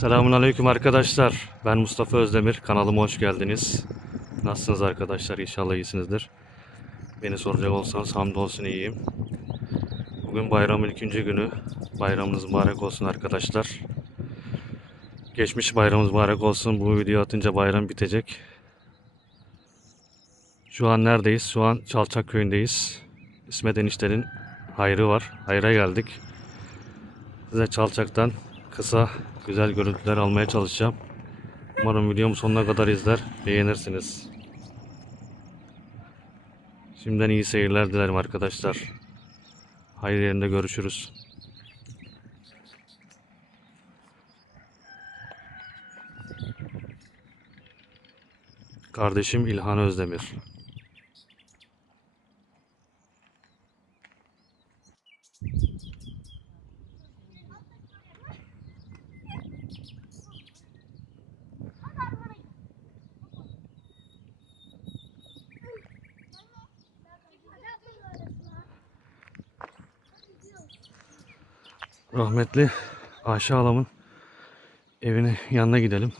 Selamun Aleyküm arkadaşlar. Ben Mustafa Özdemir. Kanalıma hoş geldiniz. Nasılsınız arkadaşlar? İnşallah iyisinizdir. Beni soracak olsanız hamdolsun iyiyim. Bugün bayramın ikinci günü. Bayramınız mübarek olsun arkadaşlar. Geçmiş bayramımız mübarek olsun. Bu video atınca bayram bitecek. Şu an neredeyiz? Şu an Çalçak köyündeyiz. İsmet eniştenin hayrı var. Hayra geldik. Size Çalçak'tan kısa güzel görüntüler almaya çalışacağım. Umarım videomu sonuna kadar izler, beğenirsiniz. Şimdiden iyi seyirler dilerim arkadaşlar. Hayır yerinde görüşürüz. Kardeşim İlhan Özdemir. Rahmetli Ayşe halamın evine yanına gidelim.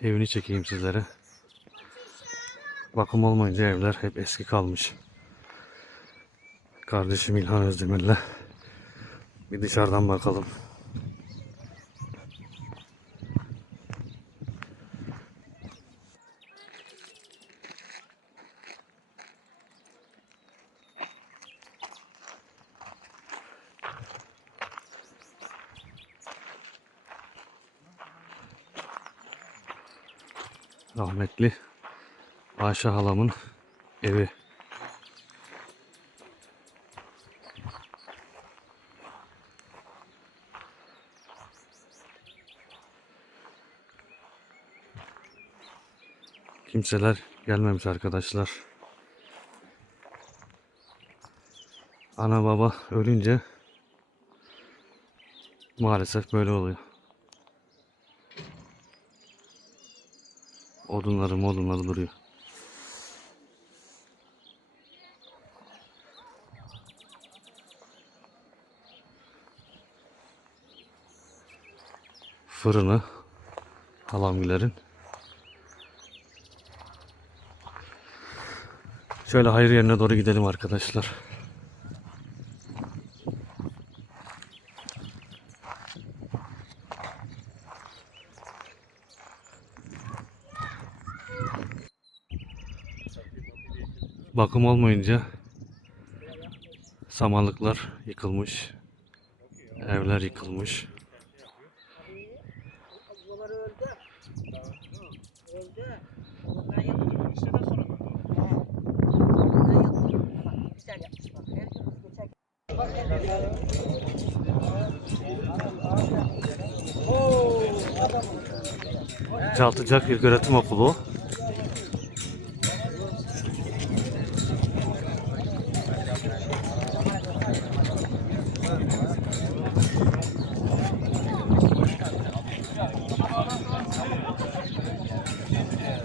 Evini çekeyim sizlere. Bakım olmayınca evler hep eski kalmış. Kardeşim İlhan Özdemir'le bir dışarıdan bakalım. Rahmetli Ayşe halamın evi. Kimseler gelmemiş arkadaşlar. Ana baba ölünce maalesef böyle oluyor. Odunları modunları duruyor. Fırını halamgilerin. Şöyle hayır yerine doğru gidelim arkadaşlar. Bakım olmayınca samanlıklar yıkılmış. Evler yıkılmış. Babaları öldü. Öldü.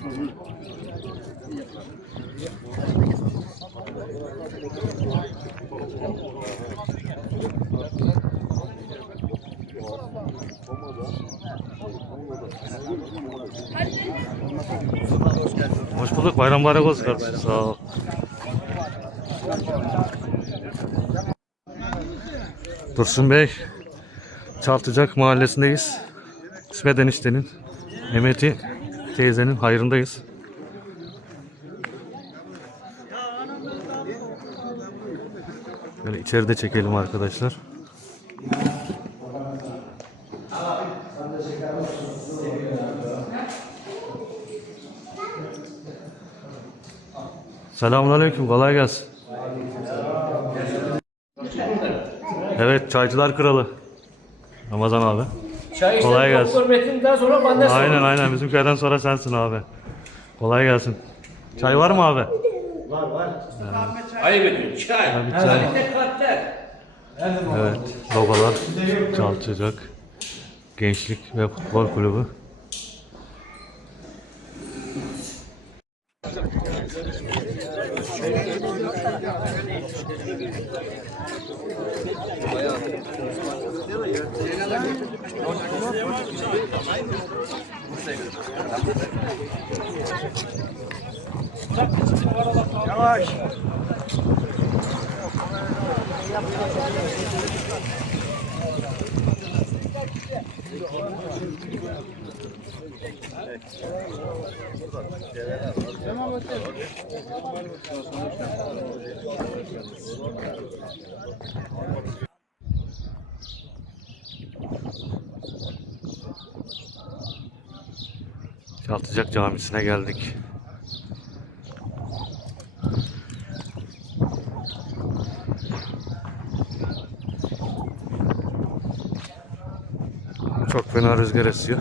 Hoş bulduk. Bayram mübarek olsun kardeşim. Sağ ol. Dursun Bey, Çaltıcak mahallesindeyiz. İsmet eniştenin, Mehmet'i teyzenin hayrındayız. Böyle içeride çekelim arkadaşlar. Selamünaleyküm, kolay gelsin. Evet, Çaycılar Kralı. Ramazan abi. Çay Kolay gelsin. doktor Metin'den sonra benden sonra. Aynen aynen bizim köyden sonra sensin abi. Kolay gelsin. Çay var mı abi? Ayıp ediyorsun. Çay. Hadi çay. Kalpler. Evet. Babalar Çalçacak Gençlik ve Futbol Kulübü. Çaltıcak Camisi'ne geldik. Çok fena rüzgar esiyor.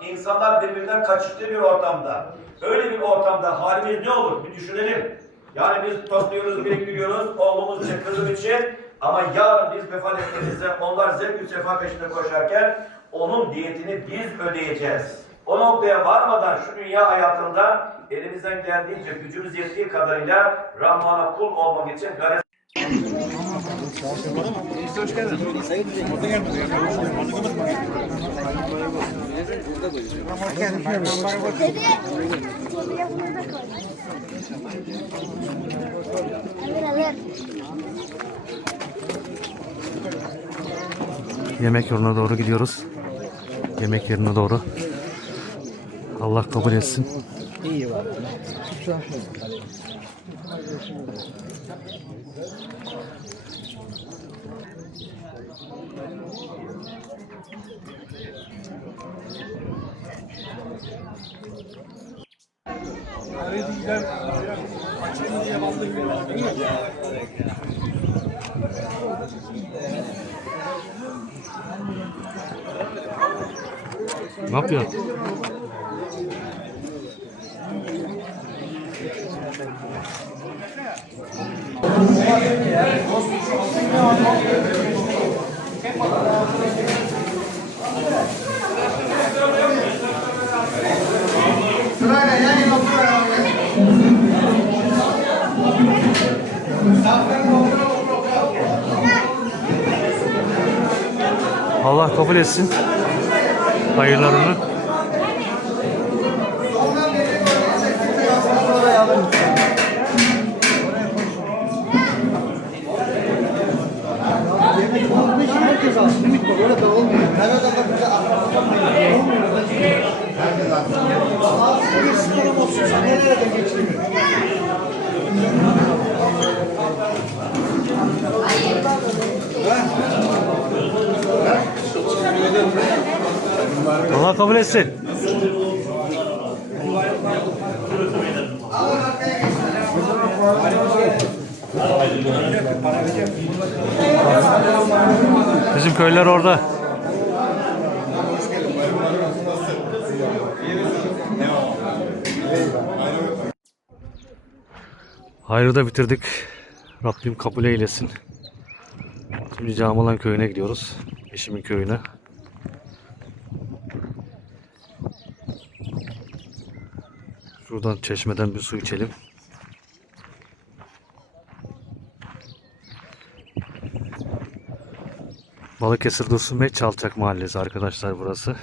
İnsanlar birbirinden kaçıştığı bir ortamda. Öyle bir ortamda halimiz ne olur bir düşünelim. Yani biz topluyoruz, biriktiriyoruz, oğlumuz için, kızım için. Ama yarın biz vefat ettiğimizde onlar zevk sefa peşinde koşarken onun diyetini biz ödeyeceğiz. O noktaya varmadan şu dünya hayatında elimizden geldiğince gücümüz yettiği kadarıyla Rahman'a kul olmak için gayret Yemek yoluna doğru gidiyoruz. Yemek yerine doğru. Allah kabul etsin. Ne yapıyorsun? Allah kabul etsin. Hayırlarını. Herkes alsın. Limit var. Öyle de olmuyor. Mehmet Allah bize Herkes alsın. Bir sporum olsun. Nereye de geçmiyor. Kabul etsin. Bizim köyler orada. Hayrı da bitirdik. Rabbim kabul eylesin. Şimdi Camalan köyüne gidiyoruz. Eşimin köyüne. Şuradan çeşmeden bir su içelim. Balıkesir Dursun Bey Çalçak Mahallesi arkadaşlar burası.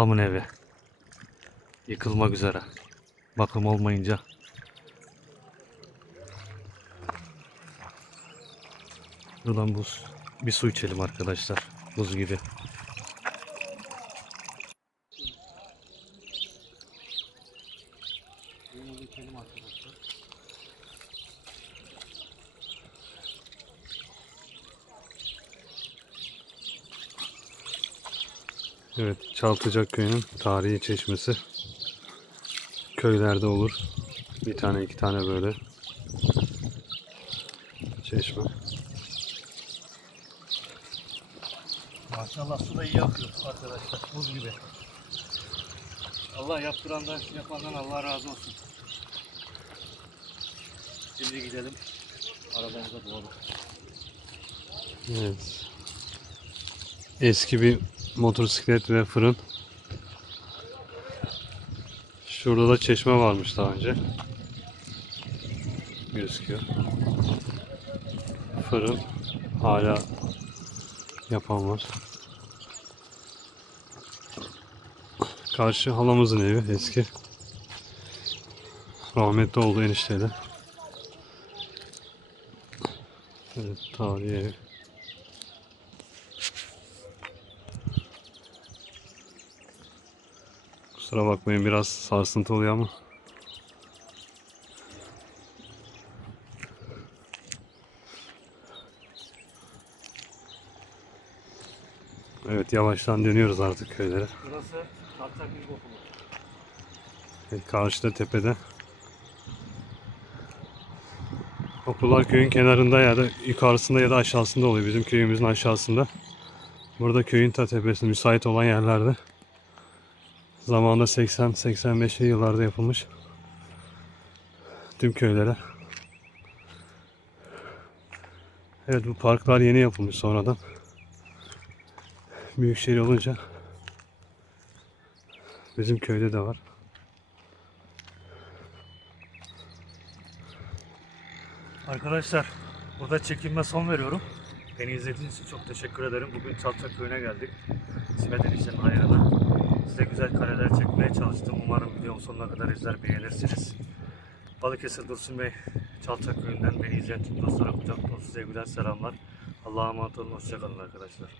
Halamın evi. Yıkılmak üzere. Bakım olmayınca. Buradan buz. Bir su içelim arkadaşlar. Buz gibi. Evet, Çaltıcak köyünün tarihi çeşmesi. Köylerde olur. Bir tane iki tane böyle çeşme. Maşallah su da iyi akıyor arkadaşlar. Buz gibi. Allah yaptırandan, yapandan Allah razı olsun. Şimdi gidelim. Arabamıza bulalım. Evet. Eski bir motosiklet ve fırın. Şurada da çeşme varmış daha önce. Gözüküyor. Fırın hala yapan var. Karşı halamızın evi eski. Rahmetli oldu enişteyle. Evet tarihi ev. Kusura bakmayın biraz sarsıntı oluyor ama. Evet yavaştan dönüyoruz artık köylere. Burası Kaltak İlkokulu. Evet, karşıda tepede. Okullar köyün kenarında ya da yukarısında ya da aşağısında oluyor. Bizim köyümüzün aşağısında. Burada köyün ta tepesinde müsait olan yerlerde. Zamanında 80-85'li yıllarda yapılmış. Tüm köylere. Evet bu parklar yeni yapılmış sonradan. Büyükşehir olunca bizim köyde de var. Arkadaşlar burada çekimime son veriyorum. Beni izlediğiniz için çok teşekkür ederim. Bugün Çatçak köyüne geldik. İsmet Enişte'nin hayrına. Size güzel kareler çekmeye çalıştım. Umarım videomu sonuna kadar izler beğenirsiniz. Balıkesir Dursun Bey Çalçak köyünden beni izleyen tüm dostlara kucak dolusu sevgiler selamlar. Allah'a emanet olun. Hoşçakalın arkadaşlar.